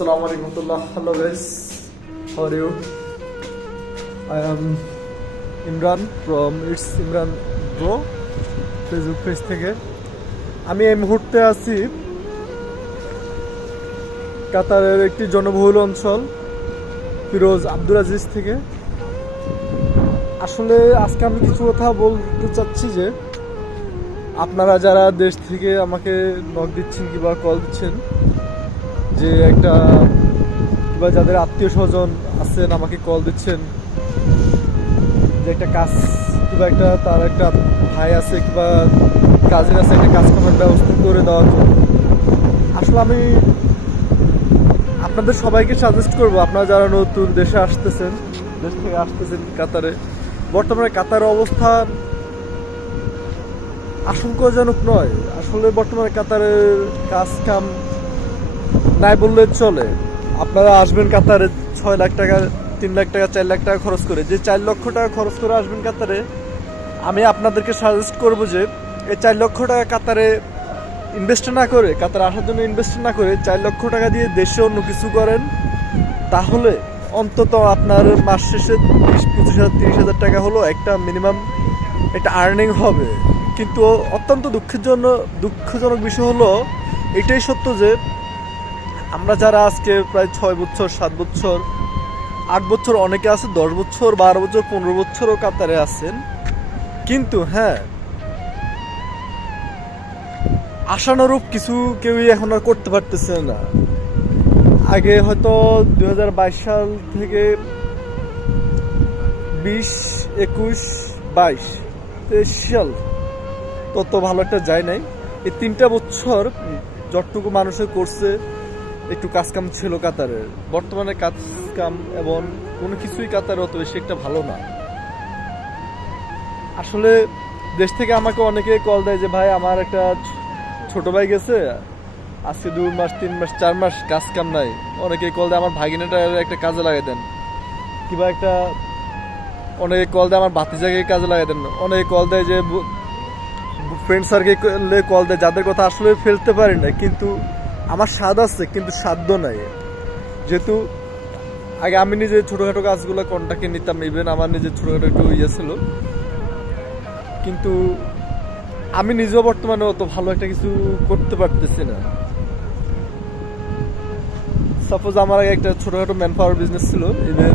Assalamu alaikum. Hello guys, how are you? I am Imran from It's Imran Bro Facebook page থেকে। আমি এই মুহূর্তে আছি কাতারের একটি জনবহুল অঞ্চল ফিরোজ আব্দুল আজিজ থেকে। আসলে আজকে আমি কিছু কথা বলতে চাচ্ছি যে আপনারা যারা দেশ থেকে আমাকে নক দিচ্ছেন কিংবা কল দিচ্ছেন, যে একটা কিংবা যাদের আত্মীয় স্বজন আছেন আমাকে কল দিচ্ছেন যে একটা কাজ কিংবা একটা তার একটা ভাই আছে কিংবা কাজিন আছে একটা কাজ কামের ব্যবস্থা করে দেওয়ার জন্য, আসলে আমি আপনাদের সবাইকে সাজেস্ট করবো, আপনারা যারা নতুন দেশে আসতেছেন, দেশ থেকে আসতেছেন কাতারে, বর্তমানে কাতারের অবস্থা আশঙ্কাজনক নয়। আসলে বর্তমানে কাতারের কাজ কাম নাই বললে চলে। আপনারা আসবেন কাতারে 6 লাখ টাকা, 3 লাখ টাকা, 4 লাখ টাকা খরচ করে, যে 4 লক্ষ টাকা খরচ করে আসবেন কাতারে, আমি আপনাদেরকে সাজেস্ট করবো যে এই 4 লক্ষ টাকা কাতারে ইনভেস্ট না করে, কাতারে আসার জন্য ইনভেস্ট না করে 4 লক্ষ টাকা দিয়ে দেশে অন্য কিছু করেন, তাহলে অন্তত আপনার মাস শেষে 20-25,000 30,000 টাকা হলো একটা মিনিমাম একটা আর্নিং হবে। কিন্তু অত্যন্ত দুঃখজনক বিষয় হলো এটাই সত্য যে আমরা যারা আজকে প্রায় 6 বছর, 7 বছর, 8 বছর, অনেকে আছে 10 বছর, 12 বছর, 15 বছরও কাতারে আছেন, কিন্তু হ্যাঁ আশানুরূপ কিছু কেউই এখন আর করতে পারতেছে না। আগে হয়তো 2022 সাল থেকে 20, 21, 22, 23 সাল তত ভালো একটা যায় নাই। এই 3টা বছর যতটুকু মানুষের করছে একটু কাজকাম ছিল কাতারের, বর্তমানে কাজকাম এবং কোনো কিছুই কাতারে অত বেশি একটা ভালো না। আসলে দেশ থেকে আমাকে অনেকে কল দেয় যে ভাই আমার একটা ছোট ভাই গেছে আজকে 2 মাস 3 মাস 4 মাস কাজ কাম নাই, অনেকে কল দেয় আমার ভাগিনাটা একটা কাজে লাগাই দেন, কিংবা একটা অনেকে কল দেয় আমার ভাতিজাকে কাজে লাগাই দেন, অনেকে কল দেয় যে ফ্রেন্ড সার্কেলে কল দেয়, যাদের কথা আসলে ফেলতে পারি না, কিন্তু আমার স্বাদ আছে কিন্তু সাধ্য নাই। যেহেতু আগে আমি নিজে ছোটোখাটো কাজগুলো কন্ট্যাক্টে নিতাম, ইভেন আমার নিজের ছোটোখাটো একটু ইয়ে ছিল, কিন্তু আমি নিজেও বর্তমানে অত ভালো একটা কিছু করতে পারতেছি না। সাপোজ আমার আগে একটা ছোটোখাটো ম্যান পাওয়ার বিজনেস ছিল, ইভেন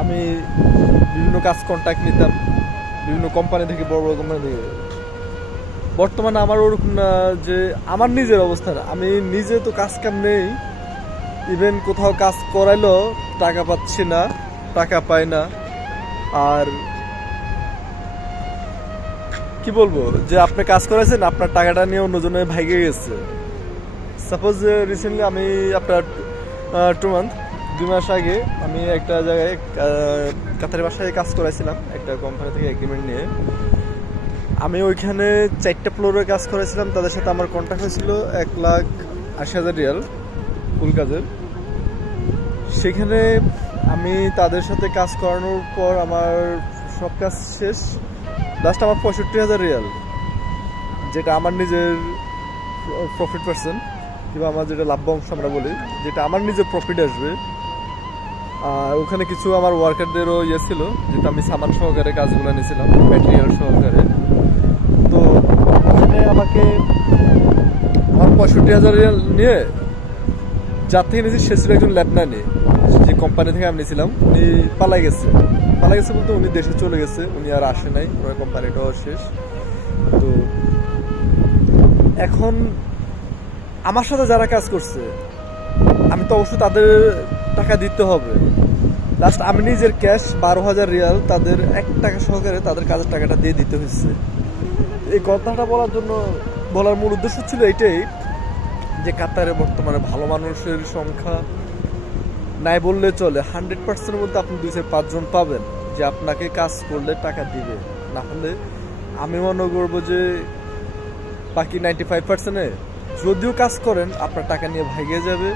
আমি বিভিন্ন কাজ কন্ট্যাক্ট নিতাম বিভিন্ন কোম্পানি থেকে, বড় বড় কোম্পানি থেকে। বর্তমানে আমার ওরকম না যে আমার নিজের অবস্থা না, আমি নিজে তো কাজ কাম নেই, ইভেন কোথাও কাজ করাইলো টাকা পাচ্ছি না, টাকা পাই না। আর কি বলবো যে আপনি কাজ করেছেন আপনার টাকাটা নিয়ে অন্যজনের ভাইগে গেছে। সাপোজ রিসেন্টলি আমি আপনার 2 মাস আগে আমি একটা জায়গায় কাতারের বাসায় কাজ করেছিলাম, একটা কোম্পানি থেকে এগ্রিমেন্ট নিয়ে। আমি ওইখানে 4টা ফ্লোরে কাজ করেছিলাম, তাদের সাথে আমার কন্ট্যাক্ট হয়েছিল 1,80,000 রিয়াল ফুল কাজের। সেখানে আমি তাদের সাথে কাজ করানোর পর আমার সব কাজ শেষ, লাস্ট আমার 65,000 রিয়াল, যেটা আমার নিজের প্রফিট পার্সেন্ট কিংবা আমার যেটা লাভ্য অংশ আমরা বলি, যেটা আমার নিজের প্রফিট আসবে। আর ওখানে কিছু আমার ওয়ার্কারদেরও ইয়ে ছিল, যেটা আমি সামান সহকারে কাজগুলো নিয়েছিলাম, ম্যাটেরিয়াল সহকারে। তো ওখানে আমাকে আমার 65,000 রিয়াল নিয়ে যার থেকে নিয়েছি সে ছিল একজন লেবনানি, যে কোম্পানি থেকে আমি নিয়েছিলাম, উনি পালাই গেছে বলতে উনি দেশে চলে গেছে, উনি আর আসে নাই, ওনার কোম্পানিটাও শেষ। তো এখন আমার সাথে যারা কাজ করছে আমি তো অবশ্যই তাদের টাকা দিতে হবে। লাস্ট আমি নিজের ক্যাশ 12,000 রিয়াল তাদের 1 টাকা সহকারে তাদের কাজের টাকাটা দিয়ে দিতে হয়েছে। এই কথাটা বলার মূল উদ্দেশ্য ছিল এটাই যে কাতারে বর্তমানে ভালো মানুষের সংখ্যা নাই বললে চলে। 100%-এর মধ্যে আপনি 2-5 জন পাবেন যে আপনাকে কাজ করলে টাকা দিবে, না হলে আমি মনে করবো যে বাকি 95%-এ যদিও কাজ করেন আপনার টাকা নিয়ে ভাগে যাবে।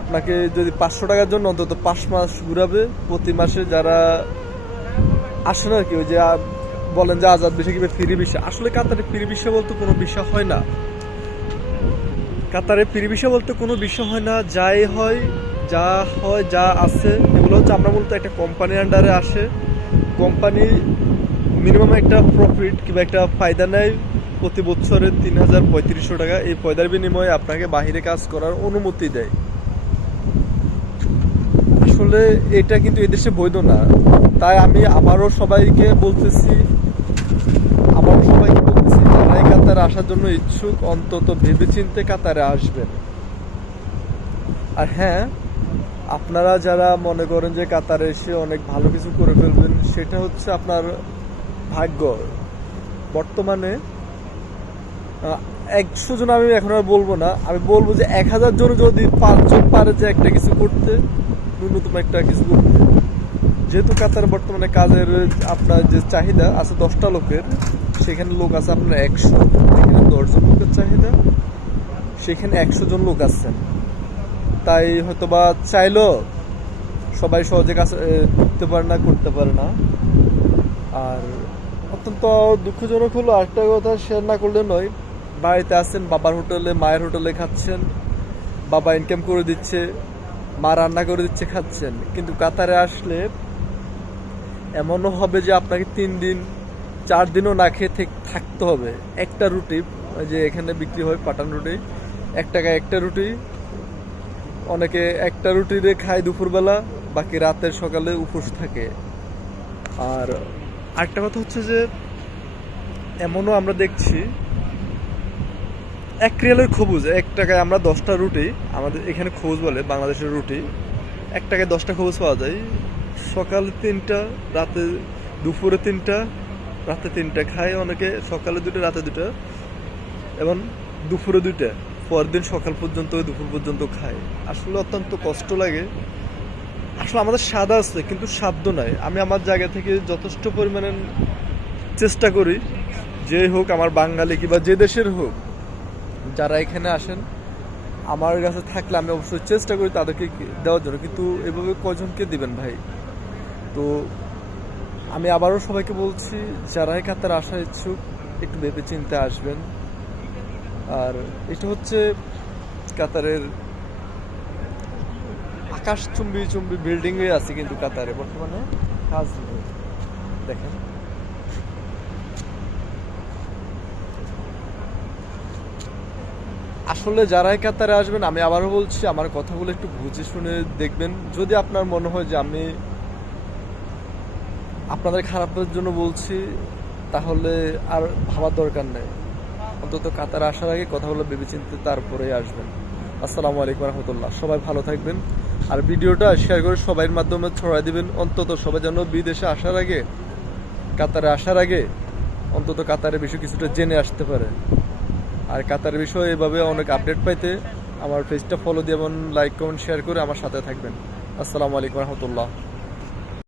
আপনাকে যদি 500 টাকার জন্য অন্তত 5 মাস ঘুরাবে প্রতি মাসে। যারা আসে না কি, ওই যে বলেন যে আজাদ বিষয় কিংবা ফ্রি বিষয়, আসলে কাতারে ফ্রি বিষয় বলতে কোনো বিষয় হয় না। কাতারে ফ্রি ভিসা বলতে কোনো বিষয় হয় না, যাই হয় যা আছে এগুলো হচ্ছে আমরা বলতে একটা কোম্পানির আন্ডারে আসে। কোম্পানি মিনিমাম একটা প্রফিট কিংবা একটা ফায়দা নেয় প্রতি বছরে 3,3500 টাকা। এই ফায়দার বিনিময়ে আপনাকে বাইরে কাজ করার অনুমতি দেয়। আসলে এটা কিন্তু এদেশে বৈধ না। তাই আমি আবারও সবাইকে বলতেছি যারাই কাতারে আসার জন্য ইচ্ছুক অন্তত ভেবেচিন্তে কাতারে আসবেন। আর হ্যাঁ, আপনারা যারা মনে করেন যে কাতারে এসে অনেক ভালো কিছু করে ফেলবেন, সেটা হচ্ছে আপনার ভাগ্য। বর্তমানে 100 জন আমি এখন আর বলবো না, আমি বলবো যে 1000 জন যদি 5 জন পারে যে একটা কিছু করতে, ন্যূনতম একটা কিছু করতে। যেহেতু কাতার বর্তমানে কাজের আপনার যে চাহিদা আছে 10টা লোকের, সেখানে লোক আছে আপনার 100। যেখানে 10 জন লোকের চাহিদা, সেখানে 100 জন লোক আছেন। তাই হয়তো বা চাইলো সবাই সহজে কাজ করতে পারে না। আর অত্যন্ত দুঃখজনক হলো আরেকটা কথা শেয়ার না করলে নয়, বাড়িতে আছেন, বাবার হোটেলে মায়ের হোটেলে খাচ্ছেন, বাবা ইনকাম করে দিচ্ছে, মা রান্না করে দিচ্ছে, খাচ্ছেন। কিন্তু কাতারে আসলে এমনও হবে যে আপনাকে 3 দিন 4 দিনও না খেয়ে থাকতে হবে। একটা রুটি, যে এখানে বিক্রি হয় পাঠান রুটি, 1 টাকায় একটা রুটি, অনেকে একটা রুটি দিয়ে খায় দুপুরবেলা, বাকি রাতের সকালে উপোস থাকে। আর আরেকটা কথা হচ্ছে যে এমনও আমরা দেখছি 1 রিয়ালের খবুজ 1 টাকায় আমরা 10টা রুটি, আমাদের এখানে খবুজ বলে বাংলাদেশের রুটি, 1 টাকায় 10টা খবুজ পাওয়া যায়। সকালে 3টা, দুপুরে 3টা, রাতে 3টা খায় অনেকে, সকালে 2টা, রাতে 2টা, এবং দুপুরে 2টা, পরদিন সকাল পর্যন্ত দুপুর পর্যন্ত খায়। আসলে অত্যন্ত কষ্ট লাগে। আসলে আমাদের স্বাদ আছে কিন্তু সাধ্য নাই। আমি আমার জায়গা থেকে যথেষ্ট পরিমাণে চেষ্টা করি, যে হোক আমার বাঙালি কিংবা যে দেশের হোক, যারা এখানে আসেন আমার কাছে থাকলে আমি অবশ্যই চেষ্টা করি তাদেরকে দেওয়ার জন্য। কিন্তু এভাবে কজনকে দিবেন ভাই? তো আমি আবারও সবাইকে বলছি, যারাই কাতারে আসার ইচ্ছুক একটু ভেবে চিন্তে আসবেন। আর এটা হচ্ছে কাতারের আকাশচুম্বী বিল্ডিং এ আছে, কিন্তু কাতারে বর্তমানে কাজ নেই। দেখেন, আসলে যারাই কাতারে আসবেন, আমি আবারও বলছি আমার কথাগুলো একটু বুঝে শুনে দেখবেন। যদি আপনার মনে হয় যে আমি আপনাদের খারাপের জন্য বলছি, তাহলে আর ভাবার দরকার নেই। অন্তত কাতারে আসার আগে কথাগুলো ভেবেচিন্তে তারপরেই আসবেন। আসসালামু আলাইকুম রহমতুল্লাহ। সবাই ভালো থাকবেন। আর ভিডিওটা শেয়ার করে সবাইয়ের মাধ্যমে ছড়াই দিবেন। অন্তত সবাই যেন বিদেশে আসার আগে, কাতারে আসার আগে অন্তত কাতারের বিষয়ে কিছুটা জেনে আসতে পারে। আর কাতারের বিষয়ে এভাবে অনেক আপডেট পাইতে আমার পেজটা ফলো দিয়ে এবং লাইক কমেন্ট শেয়ার করে আমার সাথে থাকবেন। আসসালামু আলাইকুম রহমতুল্লাহ।